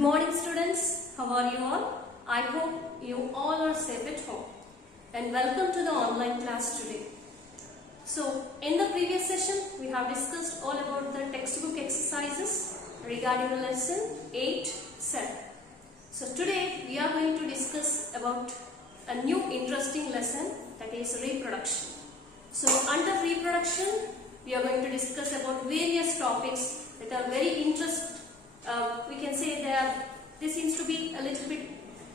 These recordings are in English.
Good morning students, how are you all? I hope you all are safe at home and welcome to the online class today. So in the previous session we have discussed all about the textbook exercises regarding the lesson 8-7. So today we are going to discuss about a new interesting lesson, that is reproduction. So under reproduction we are going to discuss about various topics that are very interesting. We can say this seems to be a little bit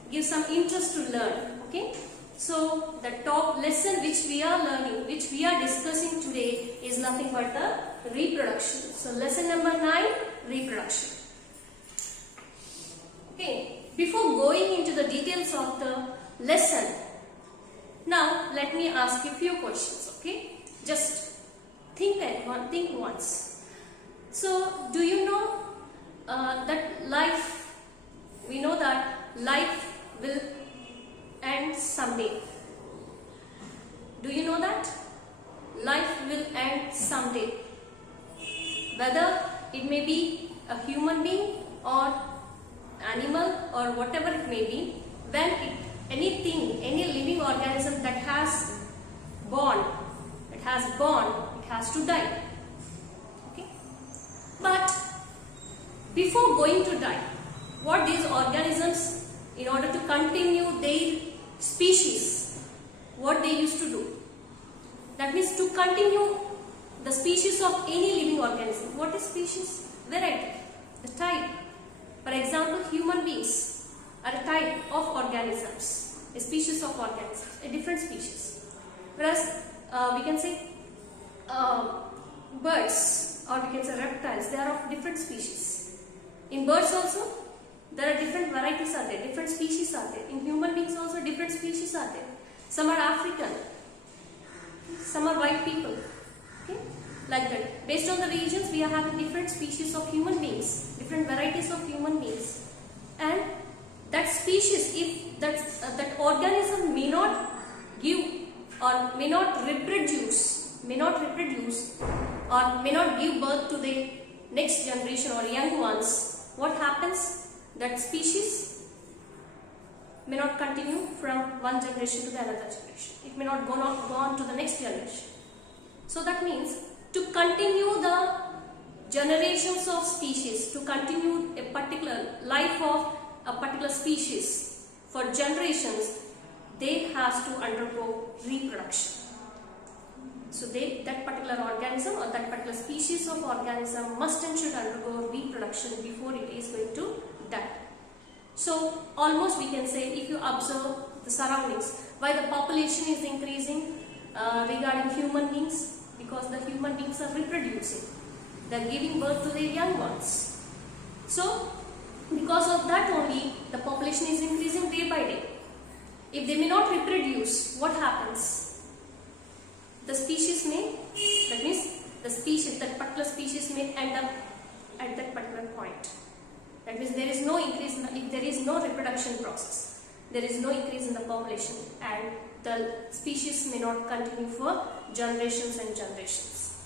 give some interest to learn. Okay, so the top lesson which we are learning, which we are discussing today, is nothing but the reproduction. So lesson number 9, reproduction. Okay, before going into the details of the lesson, now let me ask you a few questions. Okay, just think once. So do you know that life, we know that life will end someday. Do you know that? Life will end someday. Whether it may be a human being or animal or whatever it may be, when any living organism that has born, it has to die. Okay? But before going to die, what these organisms, in order to continue their species, what they used to do? That means to continue the species of any living organism. What is species? Variety, the type. For example, human beings are a type of organisms, a species of organisms, a different species. Whereas we can say birds, or we can say reptiles, they are of different species. In birds also, there are different varieties are there, different species are there. In human beings also, different species are there. Some are African, some are white people. Okay? Like that. Based on the regions, we are having different species of human beings, different varieties of human beings. And that species, if that organism may not give or may not reproduce or may not give birth to the next generation or young ones, what happens? That species may not continue from one generation to the another generation. It may not go on to the next generation. So that means to continue the generations of species, to continue a particular life of a particular species for generations, they has to undergo reproduction. So that particular organism or that particular species of organism must and should undergo reproduction before it is going to die. So almost we can say, if you observe the surroundings, why the population is increasing regarding human beings, because the human beings are reproducing, they are giving birth to their young ones. So because of that only the population is increasing day by day. If they may not reproduce, what happens? The species may, that means that particular species may end up at that particular point. That means there is no increase, if there is no reproduction process, there is no increase in the population, and the species may not continue for generations and generations.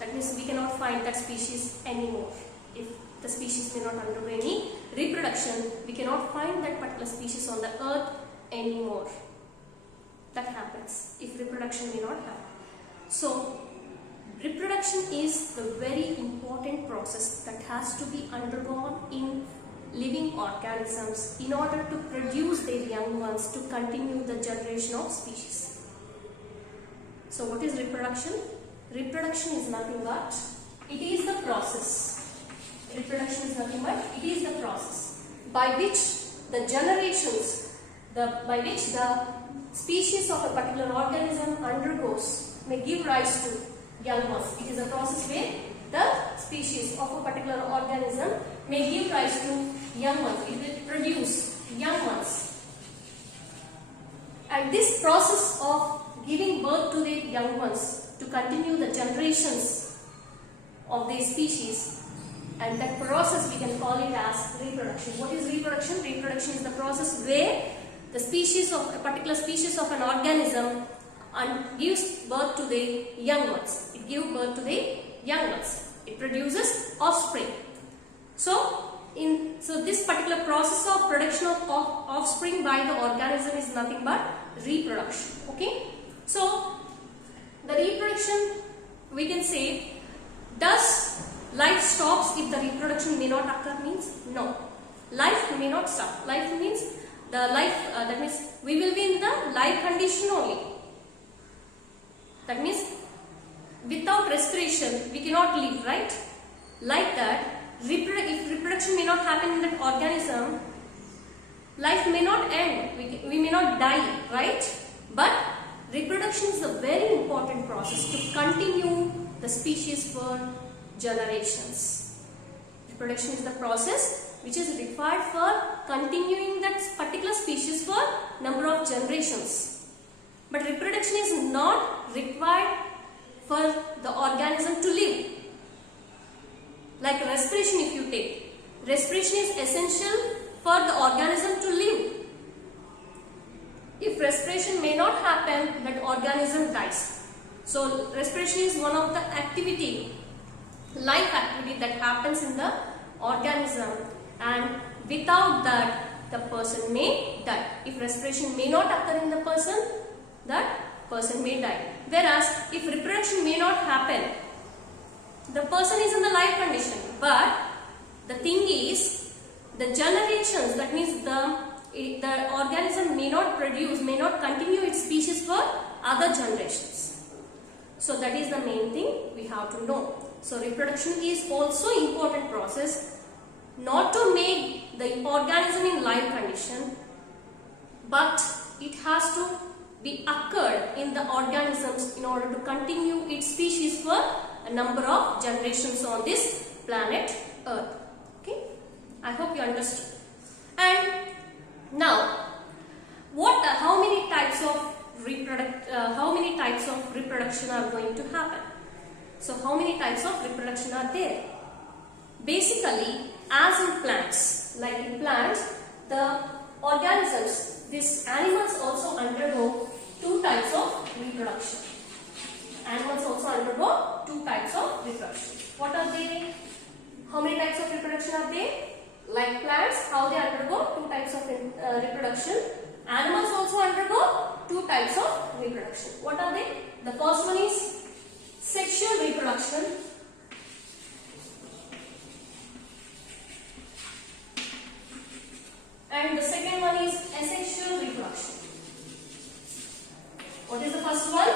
That means we cannot find that species anymore. If the species may not undergo any reproduction, we cannot find that particular species on the earth anymore. That happens if reproduction may not happen. So reproduction is the very important process that has to be undergone in living organisms in order to produce their young ones, to continue the generation of species. So what is reproduction? Reproduction is nothing but, it is the process. Reproduction is nothing but, it is the process by which the generations, by which the species of a particular organism undergoes, may give rise to young ones. It is a process where the species of a particular organism may give rise to young ones. It will produce young ones. And this process of giving birth to the young ones, to continue the generations of the species, and that process we can call it as reproduction. What is reproduction? Reproduction is the process where the species of a particular species of an organism gives birth to the young ones. It gives birth to the young ones. It produces offspring. So So this particular process of production of offspring by the organism is nothing but reproduction. Okay. So the reproduction, we can say, does life stops if the reproduction may not occur? Means no. Life may not stop. Life means the life, that means we will be in the life condition only. That means without respiration we cannot live, right? Like that, if reproduction may not happen in that organism, life may not end, we may not die, right? But reproduction is a very important process to continue the species for generations. Reproduction is the process which is required for continuing that particular species for number of generations. But reproduction is not required for the organism to live. Like respiration, if you take, respiration is essential for the organism to live. If respiration may not happen, that organism dies. So respiration is one of the life activity that happens in the organism, and without that the person may die. If respiration may not occur in the person, that person may die. Whereas if reproduction may not happen, the person is in the life condition, but the thing is, the generations, that means the organism may not continue its species for other generations. So that is the main thing we have to know. So reproduction is also important process, not to make the organism in life condition, but it has to be occurred in the organisms in order to continue its species for a number of generations on this planet Earth. Okay, I hope you understood. And now, how many types of reproduction are going to happen? So how many types of reproduction are there? Basically, as in plants, like in plants, the organisms, these animals also undergo two types of reproduction. Animals also undergo two types of reproduction. What are they? How many types of reproduction are there? Like plants, how they undergo two types of reproduction. Animals also undergo two types of reproduction. What are they? The first one is sexual reproduction. And the second one is asexual reproduction. What is the first one?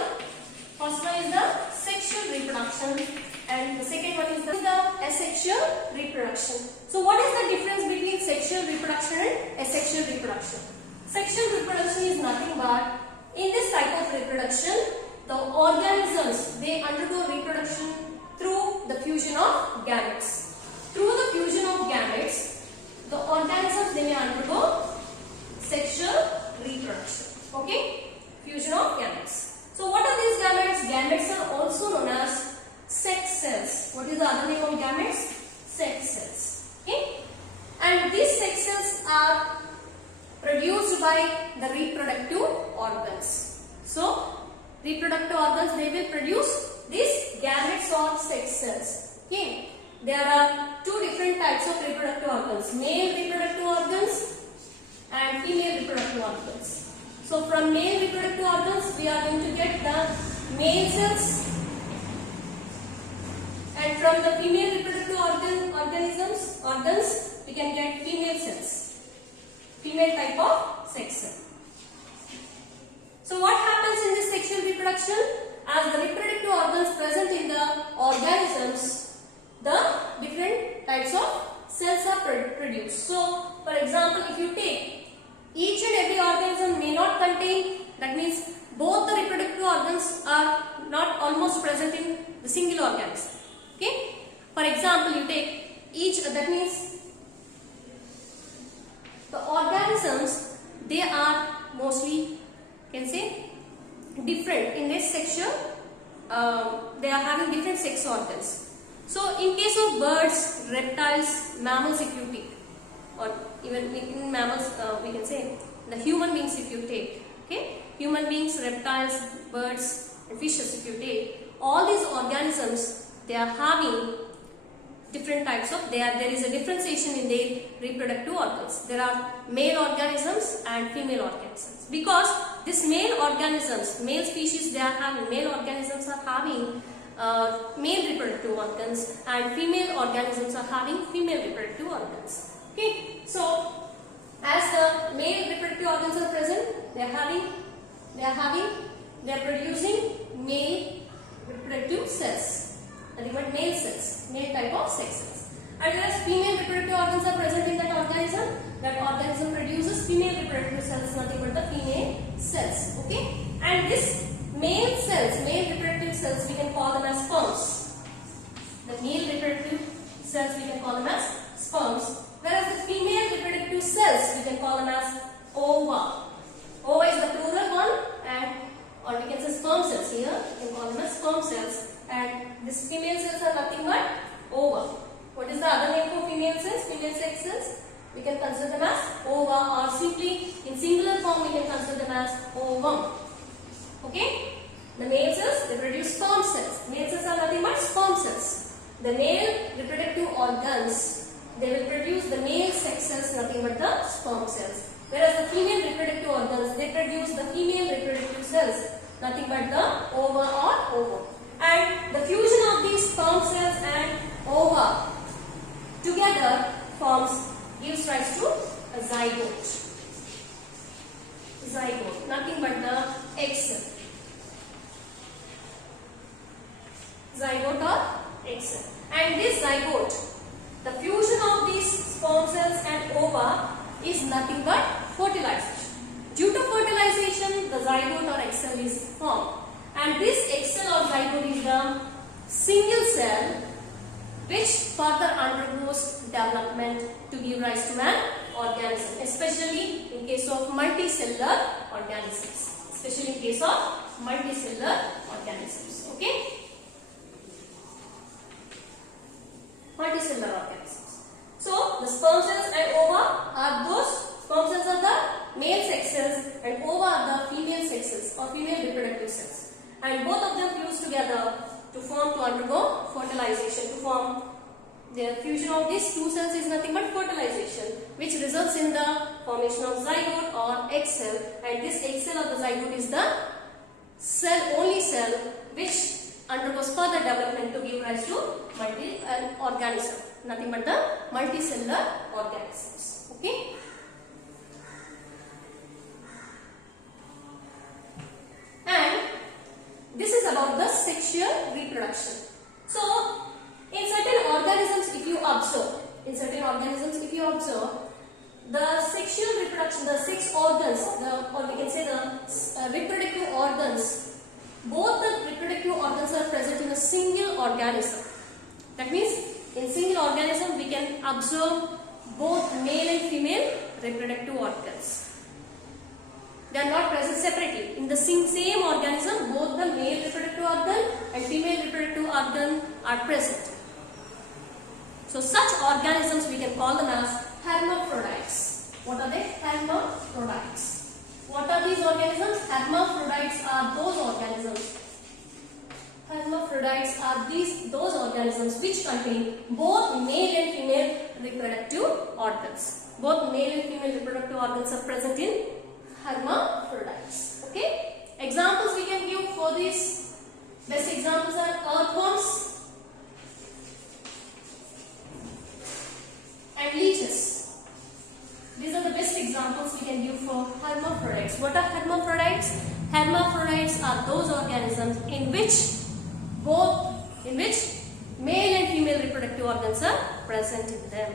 First one is the sexual reproduction, and the second one is the asexual reproduction. So what is the difference between sexual reproduction and asexual reproduction? Sexual reproduction is nothing but, in this type of reproduction, the organisms, they undergo reproduction through the fusion of gametes. Through the fusion of gametes, the organisms, they may undergo sexual reproduction. Okay? Fusion of gametes. So what are these gametes? Gametes are also known as sex cells. What is the other name of gametes? Sex cells. Okay? And these sex cells are produced by the reproductive organs. So reproductive organs, they will produce these gametes or sex cells. Okay? There are two different types of reproductive organs, male reproductive organs and female reproductive organs. So from male reproductive organs, we are going to get the male cells, and from the female reproductive organs, we can get female cells, female type of sex cell. So what happens in this sexual reproduction? As the reproductive organs present in the organisms, the different types of cells are produced. So for example, if you take, each and every organism may not contain, that means both the reproductive organs are not almost present in the single organism. Okay? For example, you take each, that means the organisms, they are mostly, can say, different in their sexual, they are having different sex organs. So in case of birds, reptiles, mammals, if you take, or even in mammals, we can say the human beings if you take, okay, human beings, reptiles, birds and fishes if you take, all these organisms, they are having different types types of, there is a differentiation in their reproductive organs. There are male organisms and female organisms. Because this male organisms, male species, they are having, male organisms are having male reproductive organs, and female organisms are having female reproductive organs. Okay, so as the male reproductive organs are present, they are producing male reproductive cells, nothing but male cells, male type of sex cells. And whereas female reproductive organs are present in that organism produces female reproductive cells, nothing but the female cells. Okay, and this male cells, male reproductive cells, we can call them as sperms. The male reproductive cells we can call them as sperms, whereas the female reproductive cells we can call them as ova. Ova is the plural one, and or we can say sperm cells here, we can call them as sperm cells, and these female cells are nothing but ova. What is the other name for female cells, female sex cells? We can consider them as ova, or simply in singular form we can consider them as ovum. Okay? The male cells, they produce sperm cells. Male cells are nothing but sperm cells. The male reproductive organs, they will produce the male sex cells, nothing but the sperm cells. Whereas the female reproductive organs, they produce the female reproductive cells, nothing but the ova or ovum. And the fusion of these sperm cells and ova together gives rise to a zygote. Zygote, nothing but the egg cell. Zygote or egg cell. And this zygote, the fusion of these sperm cells and ova is nothing but fertilization. Due to fertilization, the zygote or egg cell is formed. And this egg cell or zygote is the single cell which further undergoes development to give rise to an organism, especially in case of multicellular organisms. Especially in case of multicellular organisms. Okay? Multicellular organisms. So, the sperm cells and ova are those, sperm cells are the male sex cells and ova are the female sex cells or female reproductive cells. And both of them fuse together to undergo fertilization, to form the fusion of these two cells is nothing but fertilization, which results in the formation of zygote or egg cell, and this egg cell or the zygote is the only cell which undergoes further development to give rise to an organism, nothing but the multicellular organisms. Okay? And this is about the sexual reproduction. So, in certain organisms if you observe, the sexual reproduction, the sex organs, or we can say the reproductive organs, both the reproductive organs are present in a single organism. That means in single organism we can observe both male and female reproductive organs. They are not present separately. In the same organism, both the male reproductive organ and female reproductive organ are present. So such organisms we can call them as hermaphrodites. What are they? Hermaphrodites. What are these organisms? Hermaphrodites are those organisms. Hermaphrodites are those organisms which contain both male and female reproductive organs. Both male and female reproductive organs are present in hermaphrodites. Okay? Examples we can give for this. Best examples are earthworms and leeches. These are the best examples we can give for hermaphrodites. What are hermaphrodites? Hermaphrodites are those organisms in which male and female reproductive organs are present in them.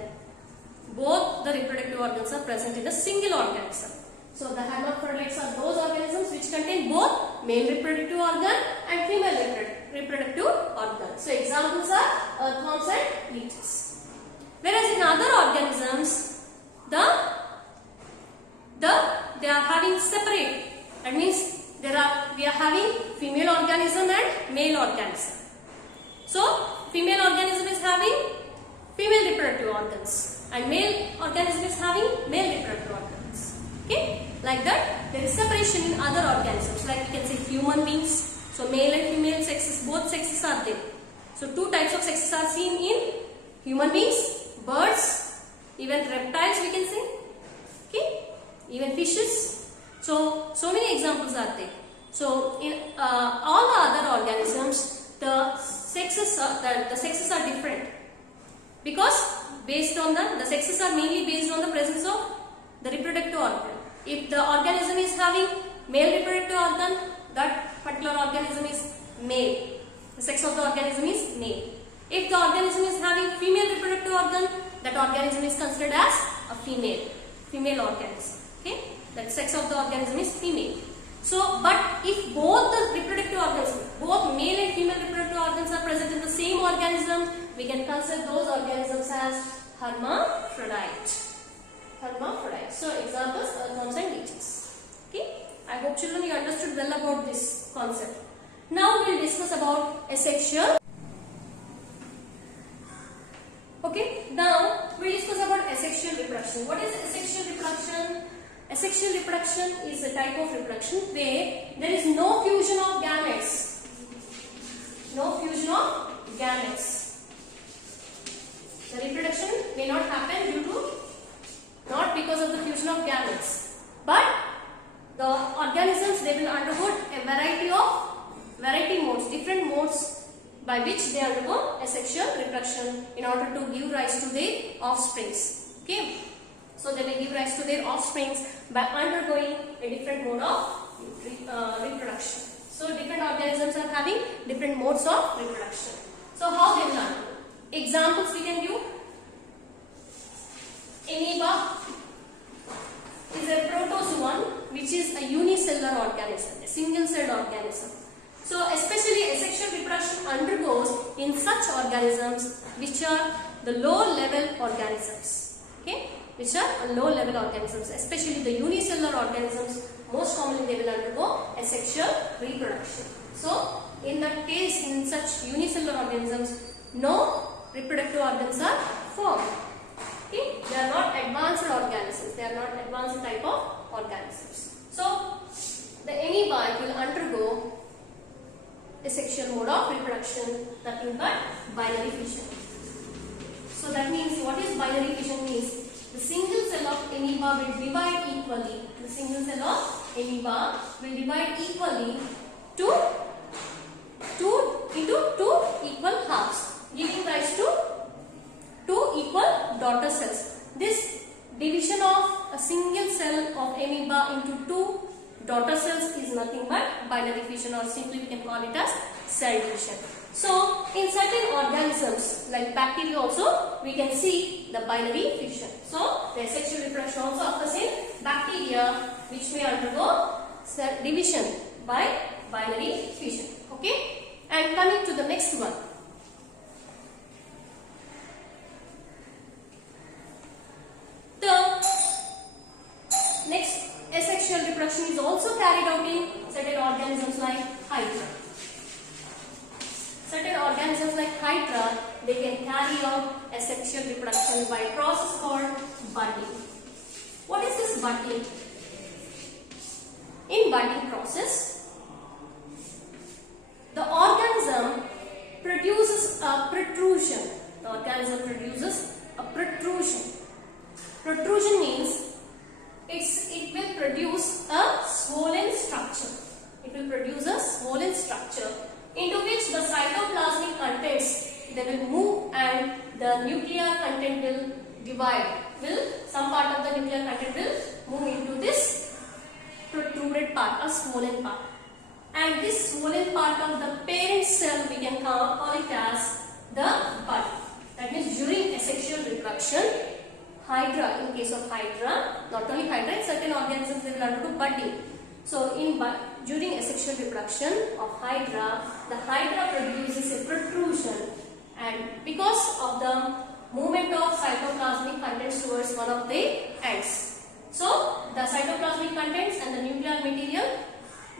Both the reproductive organs are present in a single organism. So the hermaphrodites are those organisms which contain both male reproductive organ and female reproductive organ. So examples are earthworms and leeches. Whereas in other organisms, they are having separate. That means we are having female organism and male organism. So female organism is having female reproductive organs and male organism is having male reproductive organs. Okay, like that there is separation in other organisms, like we can say human beings. So male and female sexes, both sexes are there. So two types of sexes are seen in human beings, birds, even reptiles we can say, okay, even fishes. So many examples are there. So in all the other organisms, the sexes are different, because based on the sexes are mainly based on the presence of the reproductive organ. If the organism is having male reproductive organ, that particular organism is male. The sex of the organism is male. If the organism is having female reproductive organ, that organism is considered as a female organism. Okay, that sex of the organism is female. So, but if both the reproductive organs, both male and female reproductive organs are present in the same organism, we can consider those organisms as hermaphrodite. So, examples: earthworms and leeches. Okay, I hope children you understood well about this concept. Now we will discuss about asexual. Okay, now we will discuss about asexual reproduction. What is asexual reproduction? Asexual reproduction is a type of reproduction where there is no fusion of gametes. The reproduction may not happen not because of the fusion of gametes, but the organisms, they will undergo a variety modes, different modes by which they undergo asexual reproduction in order to give rise to their offsprings. Okay, so they will give rise to their offsprings by undergoing a different mode of reproduction. So different organisms are having different modes of reproduction. So how they will undergo? Examples we can give. Amoeba is a protozoan, which is a unicellular organism, a single-celled organism. So especially asexual reproduction undergoes in such organisms which are the low-level organisms. Okay, which are low-level organisms, especially the unicellular organisms. Most commonly they will undergo asexual reproduction. So in that case, in such unicellular organisms, no reproductive organs are formed. Okay, they are not advanced organisms. They are not advanced type of organisms. So the amoeba will undergo asexual mode of reproduction, nothing but binary fission. So that means, what is binary fission means? The single cell of amoeba will divide equally. The single cell of amoeba will divide equally to into two equal halves, giving rise to two equal daughter cells. This division of a single cell of amoeba into two daughter cells is nothing but binary fission, or simply we can call it as cell division. So in certain organisms like bacteria also, we can see the binary fission. So the asexual reproduction also occurs in bacteria, which may undergo cell division by binary fission. Okay, and coming to the next one. The next asexual reproduction is also carried out in certain organisms like Hydra. Certain organisms like Hydra, they can carry out asexual reproduction by a process called budding. What is this budding? In budding process, the organism produces a protrusion. The organism produces a protrusion. Protrusion means it will produce a swollen structure. It will produce a swollen structure into which the cytoplasmic contents, they will move, and the nuclear content will divide. Some part of the nuclear content will move into this protruded part, a swollen part. And this swollen part of the parent cell, we can call it as the bud. That means during asexual reproduction, Hydra, in case of Hydra, not only Hydra, in certain organisms they will undergo budding. So during asexual reproduction of Hydra, the Hydra produces a protrusion, and because of the movement of cytoplasmic contents towards one of the ends. So the cytoplasmic contents and the nuclear material,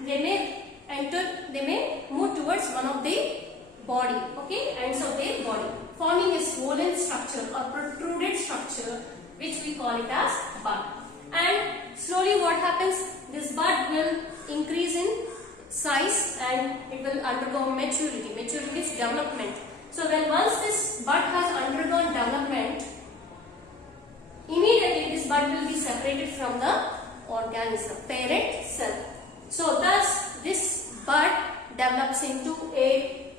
they may move towards one of the body, okay, ends of their body, forming a swollen structure or protruded structure, which we call it as bud. And slowly what happens, this bud will increase in size and it will undergo maturity. Maturity is development. So when once this bud has undergone bud will be separated from the organism, parent cell. So thus this bud develops into a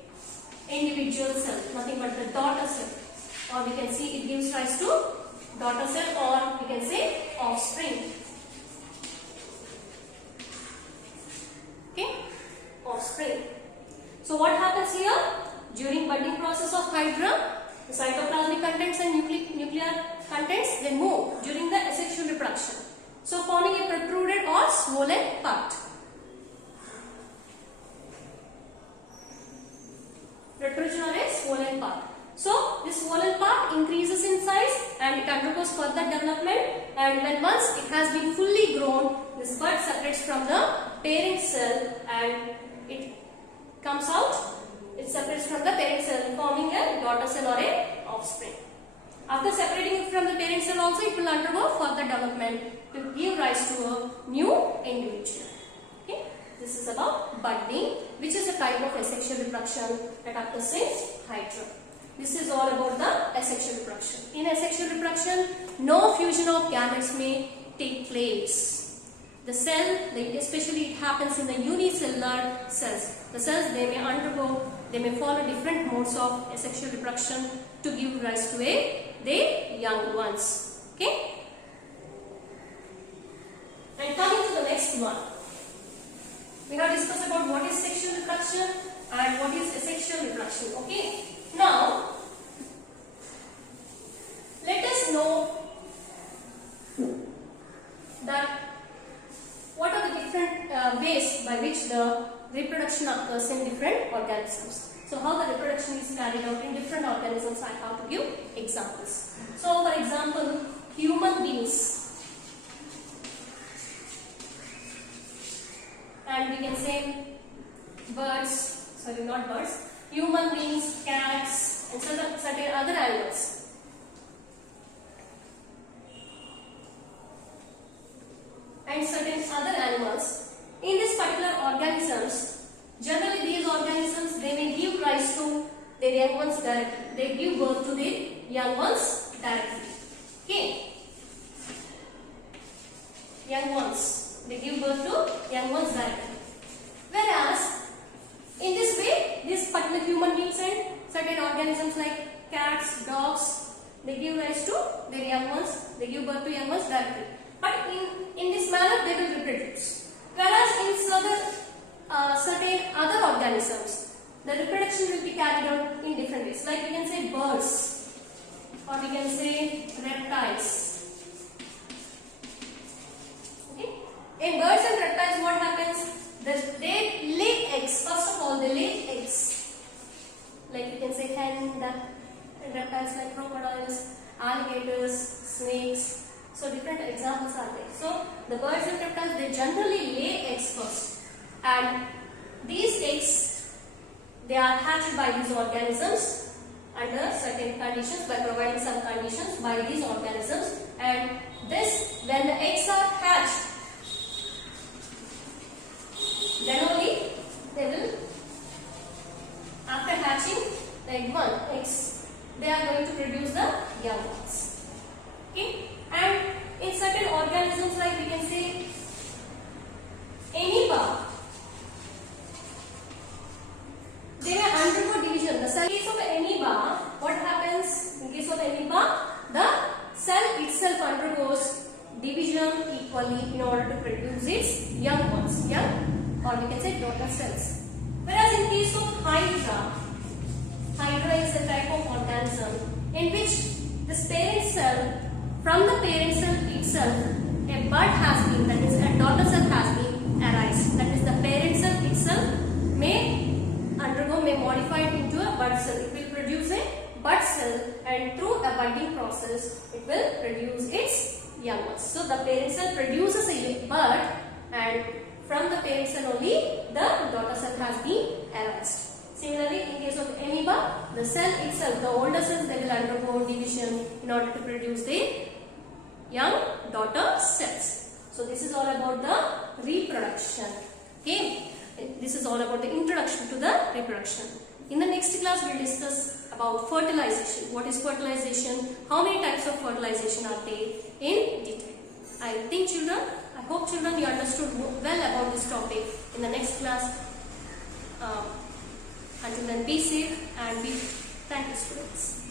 individual cell, nothing but the daughter cell, or we can see it gives rise to daughter cell, or we can say offspring. Okay, offspring. So what happens here? During budding process of hydra, the cytoplasmic contents and nuclear contents, they move during the asexual reproduction, so forming a protruded or swollen part. Protrusion or a swollen part. So this swollen part increases in size and it undergoes further development, and when once it has been fully grown, this bud separates from the parent cell and it comes out. It separates from the parent cell, forming a daughter cell or a offspring. After separating it from the parent cell also, it will undergo further development to give rise to a new individual. Okay, this is about budding, which is a type of asexual reproduction that occurs in hydra. This is all about the asexual reproduction. In asexual reproduction, no fusion of gametes may take place. The cell, especially it happens in the unicellular cells. The cells, they may follow different modes of asexual reproduction to give rise to the young ones. Okay? And coming to the next one, we have discussed about what is sexual reproduction and what is asexual reproduction. Okay? Now, let us know that what are the different ways by which the reproduction occurs in different organisms. So how the reproduction is carried out in different organisms, I have to give examples. So for example, human beings, and we can say human beings, cats, and certain other animals. And certain other animals. In this particular organisms, generally these organisms, they may give rise to their young ones directly. They give birth to their young ones directly. Okay. Young ones. They give birth to young ones directly. Whereas, in this way, these particular human beings and certain organisms like cats, dogs, they give rise to their young ones. They give birth to young ones directly. But in this manner, they will reproduce. Whereas in certain other organisms, the reproduction will be carried out in different ways. Like we can say birds, or we can say reptiles. Okay? In birds and reptiles, what happens? They lay eggs. First of all, they lay eggs. Like we can say hen, reptiles like crocodiles, alligators, snakes. So different examples are there. So the birds and reptiles, they generally lay eggs first, and these eggs, they are hatched by these organisms under certain conditions, by providing some conditions by these organisms, and this, when the eggs are hatched, then only they will, after hatching the eggs, they are going to produce the young ones. Okay? And in certain organisms, like we can say amoeba, they may undergo division. In case of amoeba, what happens? In case of amoeba, the cell itself undergoes division equally in order to produce its young ones, or we can say daughter cells. Whereas in case of hydra is a type of organism in which this parent cell, from the parent cell itself, a bud has been, that is a daughter cell has been arised. That is the parent cell itself may modify it into a bud cell. It will produce a bud cell, and through a budding process, it will produce its young ones. So the parent cell produces a bud, and from the parent cell only the daughter cell has been arised. Similarly, in case of amoeba, the cell itself, the older cells, they will undergo division in order to produce the young daughter cells. So this is all about the reproduction. Okay, this is all about the introduction to the reproduction. In the next class, we will discuss about fertilization. What is fertilization? How many types of fertilization are there in detail? I think children, I hope children you understood well about this topic in the next class. Until then, be safe and thank you students.